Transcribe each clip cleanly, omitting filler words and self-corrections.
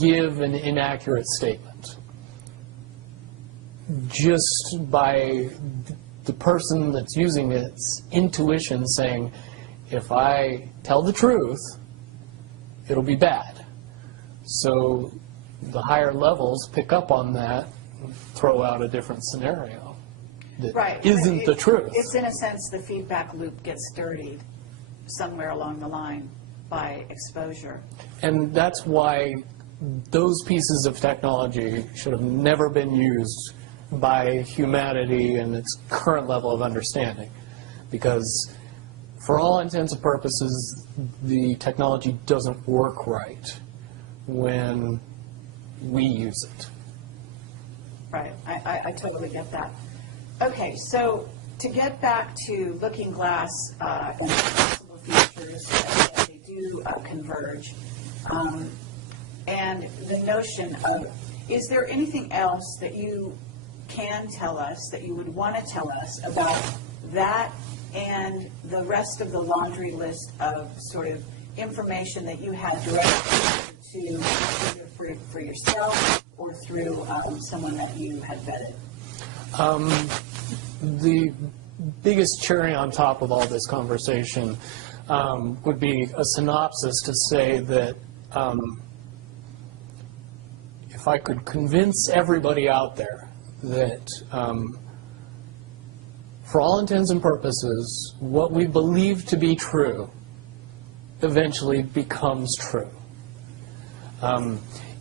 give an inaccurate statement just by the person that's using its intuition saying, if I tell the truth, it'll be bad. So the higher levels pick up on that and throw out a different scenario that isn't the truth. It's in a sense the feedback loop gets dirtied somewhere along the line by exposure. And that's why those pieces of technology should have never been used by humanity in its current level of understanding. Because for all intents and purposes, the technology doesn't work right when we use it. Right. I totally get that. Okay, so to get back to Looking Glass and possible features that they do converge, and the notion of, is there anything else that you can tell us, that you would want to tell us about that and the rest of the laundry list of sort of information that you had directly to either for yourself or through someone that you had vetted? The biggest cherry on top of all this conversation would be a synopsis to say that if I could convince everybody out there that for all intents and purposes, what we believe to be true eventually becomes true.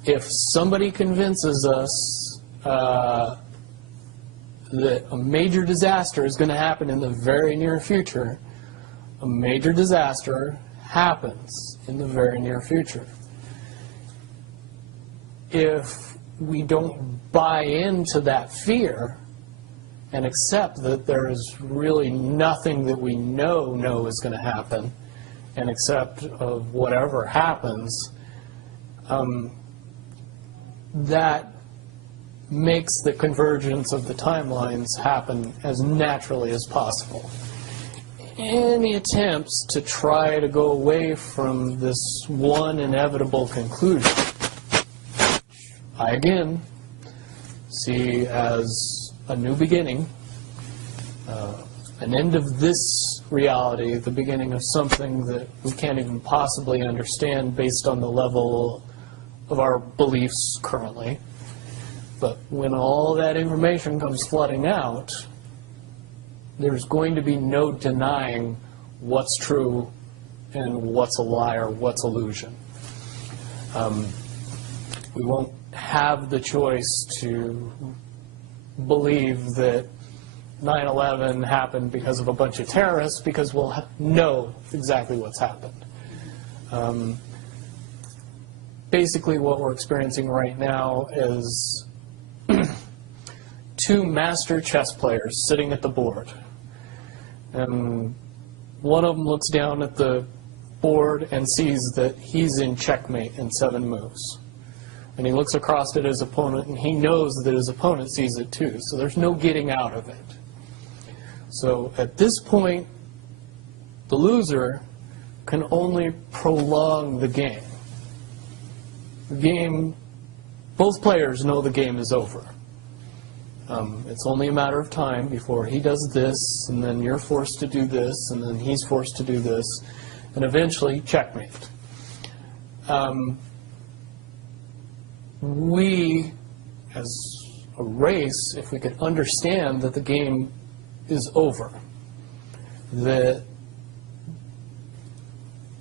If somebody convinces us that a major disaster is going to happen in the very near future, a major disaster happens in the very near future. If we don't buy into that fear and accept that there is really nothing that we know is going to happen, and accept of whatever happens, that makes the convergence of the timelines happen as naturally as possible. Any attempts to try to go away from this one inevitable conclusion, I again see as a new beginning, an end of this reality, the beginning of something that we can't even possibly understand based on the level of our beliefs currently. But when all that information comes flooding out, there's going to be no denying what's true and what's a lie or what's illusion. We won't have the choice to believe that 9/11 happened because of a bunch of terrorists, because we'll know exactly what's happened. Basically, what we're experiencing right now is two master chess players sitting at the board. And one of them looks down at the board and sees that he's in checkmate in 7 moves. And he looks across at his opponent, and he knows that his opponent sees it too. So there's no getting out of it. So at this point, the loser can only prolong the game. The game, both players know the game is over. It's only a matter of time before he does this, and then you're forced to do this, and then he's forced to do this, and eventually checkmate. We, as a race, if we could understand that the game is over, that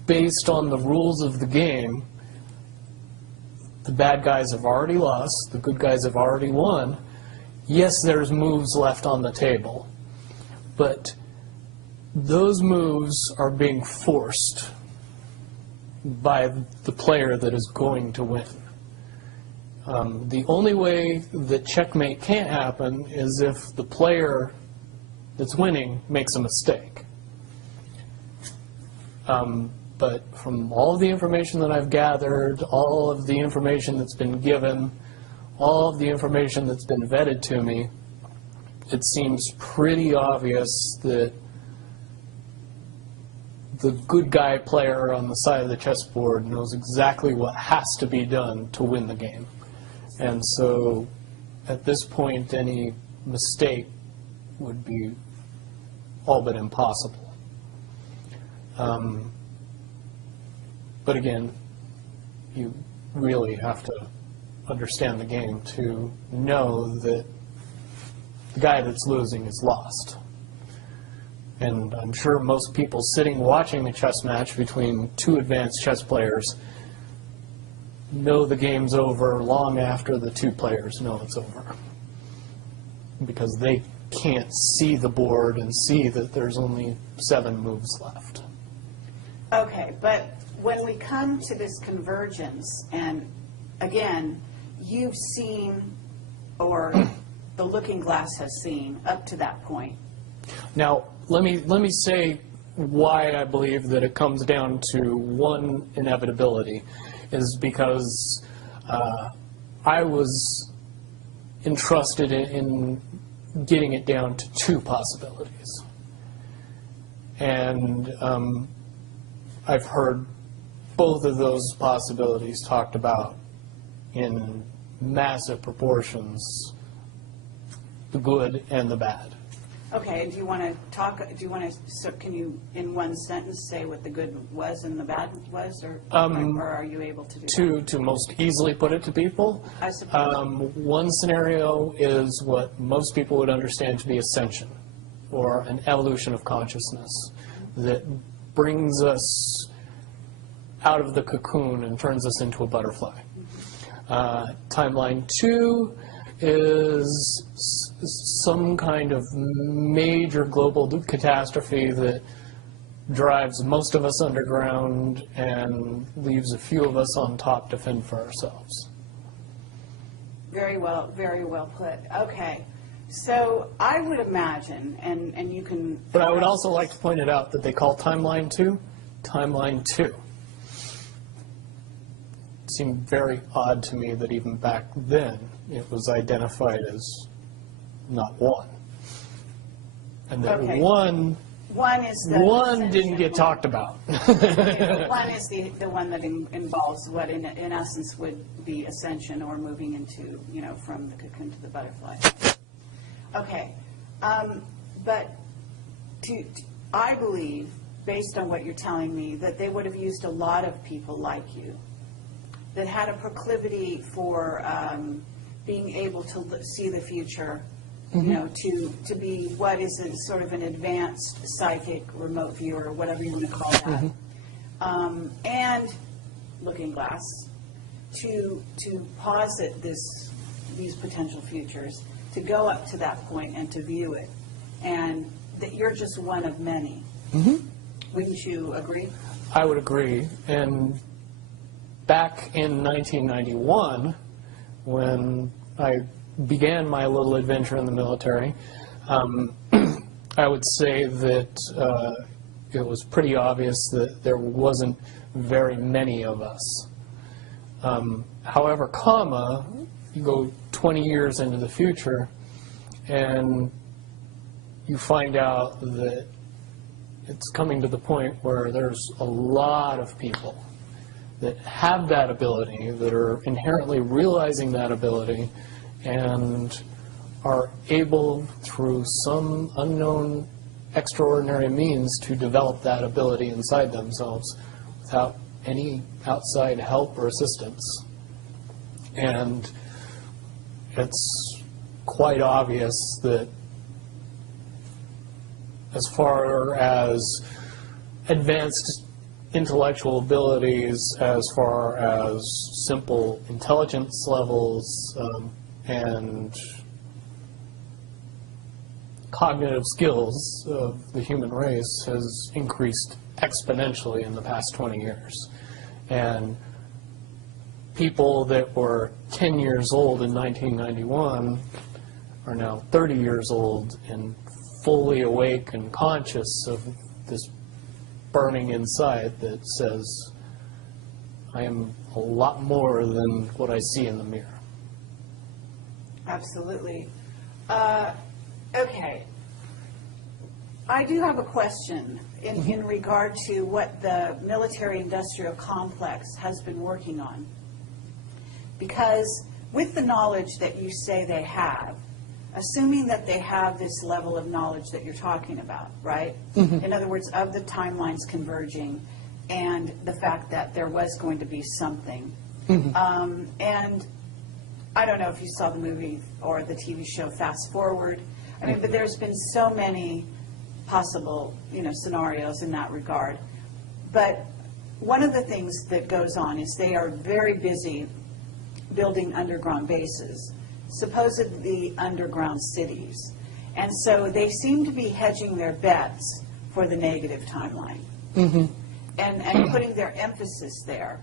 based on the rules of the game, the bad guys have already lost, the good guys have already won. Yes, there's moves left on the table, but those moves are being forced by the player that is going to win. The only way that checkmate can't happen is if the player that's winning makes a mistake. But from all of the information that I've gathered, all of the information that's been given, all of the information that's been vetted to me, it seems pretty obvious that the good guy player on the side of the chessboard knows exactly what has to be done to win the game. And so at this point, any mistake would be all but impossible. But again, you really have to understand the game to know that the guy that's losing is lost. And I'm sure most people sitting watching the chess match between two advanced chess players know the game's over long after the two players know it's over, because they can't see the board and see that there's only 7 moves left. Okay, but when we come to this convergence, and again, you've seen, or the looking glass has seen, up to that point. Now, let me say why I believe that it comes down to one inevitability, is because I was entrusted in getting it down to 2 possibilities. And I've heard both of those possibilities talked about in massive proportions, the good and the bad. Okay, do you want to talk, so can you, in one sentence, say what the good was and the bad was, or are you able to do that? To most easily put it to people, I suppose. one scenario is what most people would understand to be ascension, or an evolution of consciousness that brings us out of the cocoon and turns us into a butterfly. Timeline 2 is some kind of major global catastrophe that drives most of us underground and leaves a few of us on top to fend for ourselves. Very well put. Okay. So I would imagine, and you can... But I would also like to point it out that they call Timeline 2 Timeline 2. It seemed very odd to me that even back then it was identified as not 1. And that Okay. one is the didn't ascension get one. talked about. Okay, but 1 is the one that involves what in essence would be ascension, or moving into, from the cocoon to the butterfly. Okay. But I believe, based on what you're telling me, that they would have used a lot of people like you that had a proclivity for being able to see the future, to be what is a sort of an advanced psychic remote viewer, or whatever you want to call that, and looking glass, to posit these potential futures, to go up to that point and to view it, and that you're just one of many. Wouldn't you agree? I would agree. And back in 1991, when I began my little adventure in the military, I would say that it was pretty obvious that there wasn't very many of us. However, you go 20 years into the future, and you find out that it's coming to the point where there's a lot of people that have that ability, that are inherently realizing that ability, and are able, through some unknown extraordinary means, to develop that ability inside themselves without any outside help or assistance. And it's quite obvious that as far as advanced intellectual abilities, as far as simple intelligence levels, and cognitive skills of the human race has increased exponentially in the past 20 years. And people that were 10 years old in 1991 are now 30 years old and fully awake and conscious of this burning inside that says, I am a lot more than what I see in the mirror. Absolutely. Okay. I do have a question. in regard to what the military-industrial complex has been working on. Because with the knowledge that you say they have, assuming that they have this level of knowledge that you're talking about, right? In other words, of the timelines converging and the fact that there was going to be something. And I don't know if you saw the movie or the TV show Fast Forward. I mean, but there's been so many possible, scenarios in that regard. But one of the things that goes on is they are very busy building underground bases, supposedly underground cities. And so they seem to be hedging their bets for the negative timeline and putting their emphasis there.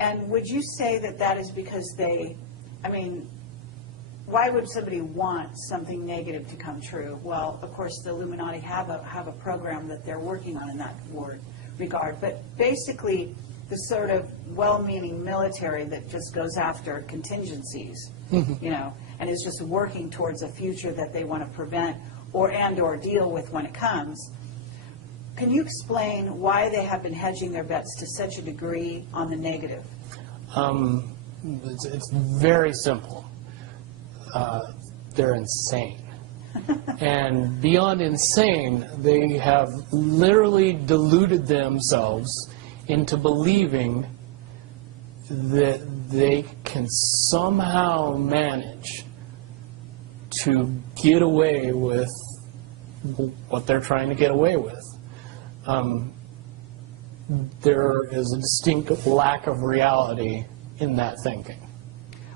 And would you say that that is because why would somebody want something negative to come true? Well, of course, the Illuminati have a program that they're working on in that regard. But basically, the sort of well-meaning military that just goes after contingencies, and is just working towards a future that they want to prevent or deal with when it comes. Can you explain why they have been hedging their bets to such a degree on the negative? It's very simple. They're insane. And beyond insane, they have literally deluded themselves into believing that they can somehow manage to get away with what they're trying to get away with. There is a distinct lack of reality in that thinking.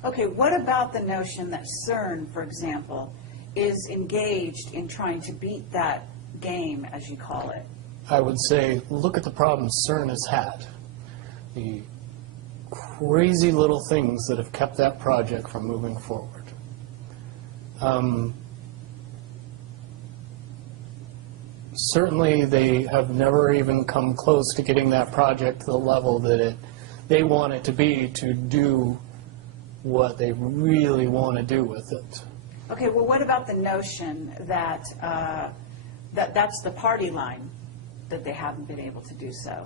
Okay, what about the notion that CERN, for example, is engaged in trying to beat that game, as you call it? I would say, look at the problems CERN has had. The crazy little things that have kept that project from moving forward. Certainly, they have never even come close to getting that project to the level that they want it to be to do what they really want to do with it. Okay, well, what about the notion that that's the party line, that they haven't been able to do so?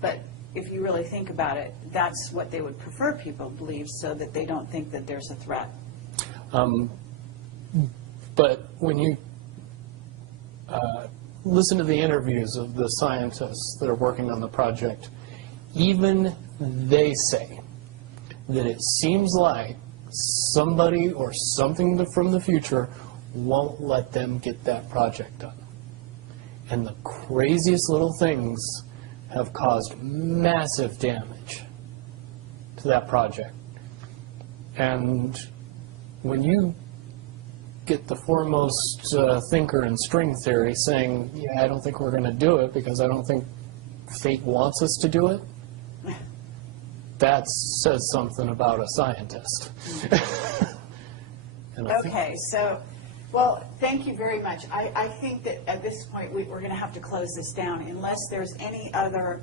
But if you really think about it, that's what they would prefer people believe, so that they don't think that there's a threat. But when you listen to the interviews of the scientists that are working on the project, even they say that it seems like somebody or something from the future won't let them get that project done. And the craziest little things have caused massive damage to that project. And when you get the foremost thinker in string theory saying, yeah, I don't think we're going to do it because I don't think fate wants us to do it, that says something about a scientist. Okay, so, well, thank you very much. I think that at this point we're going to have to close this down unless there's any other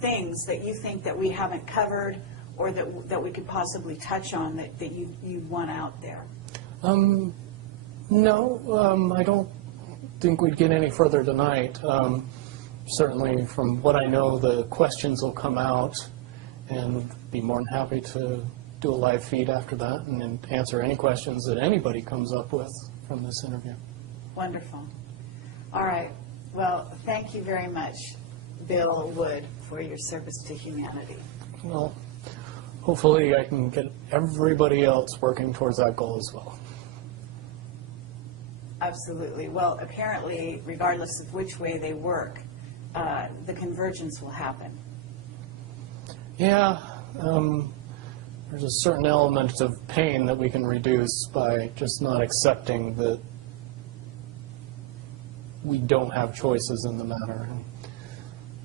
things that you think that we haven't covered or that we could possibly touch on that you want out there. No, I don't think we'd get any further tonight. Certainly, from what I know, the questions will come out, and be more than happy to do a live feed after that and answer any questions that anybody comes up with from this interview. Wonderful. All right. Well, thank you very much, Bill Wood, for your service to humanity. Well, hopefully I can get everybody else working towards that goal as well. Absolutely. Well, apparently, regardless of which way they work, the convergence will happen. Yeah, there's a certain element of pain that we can reduce by just not accepting that we don't have choices in the matter. And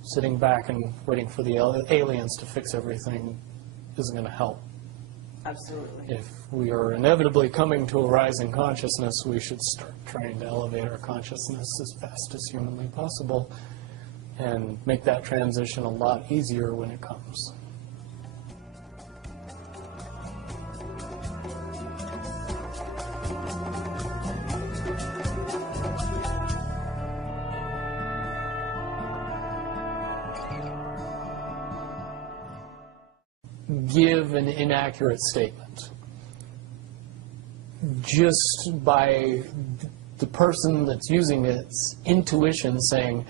sitting back and waiting for the aliens to fix everything isn't going to help. Absolutely. If we are inevitably coming to a rise in consciousness, we should start trying to elevate our consciousness as fast as humanly possible and make that transition a lot easier when it comes. give an inaccurate statement just by the person that's using its intuition saying,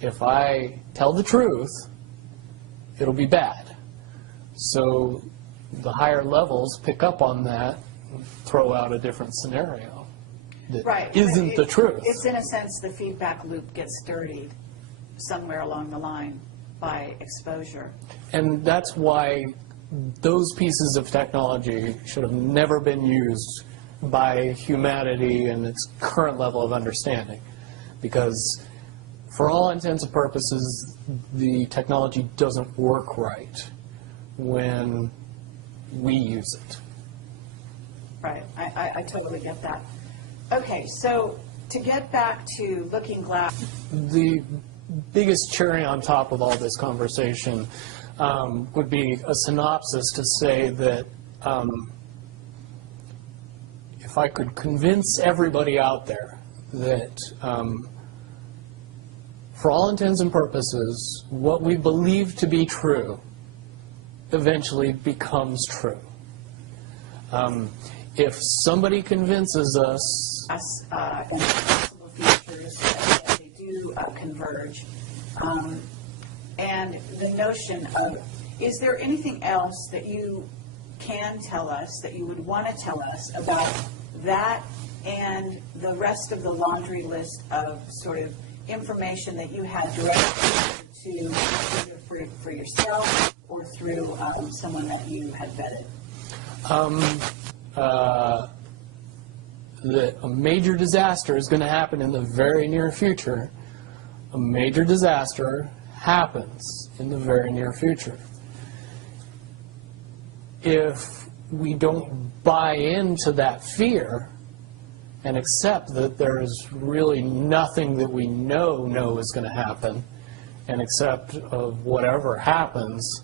if I tell the truth, it'll be bad. So the higher levels pick up on that and throw out a different scenario that Right. isn't the truth. It's in a sense the feedback loop gets dirtied somewhere along the line by exposure. And that's why those pieces of technology should have never been used by humanity in its current level of understanding. Because for all intents and purposes, the technology doesn't work right when we use it. Right, I totally get that. Okay, so to get back to Looking Glass. The biggest cherry on top of all this conversation would be a synopsis to say that if I could convince everybody out there that for all intents and purposes, what we believe to be true eventually becomes true. If somebody convinces us In possible features that they do converge. And the notion of, is there anything else that you can tell us, that you would want to tell us about that and the rest of the laundry list of sort of information that you had directly to either for yourself or through someone that you had vetted? That a major disaster is going to happen in the very near future. A major disaster happens in the very near future. If we don't buy into that fear and accept that there is really nothing that we know is going to happen, and accept of whatever happens,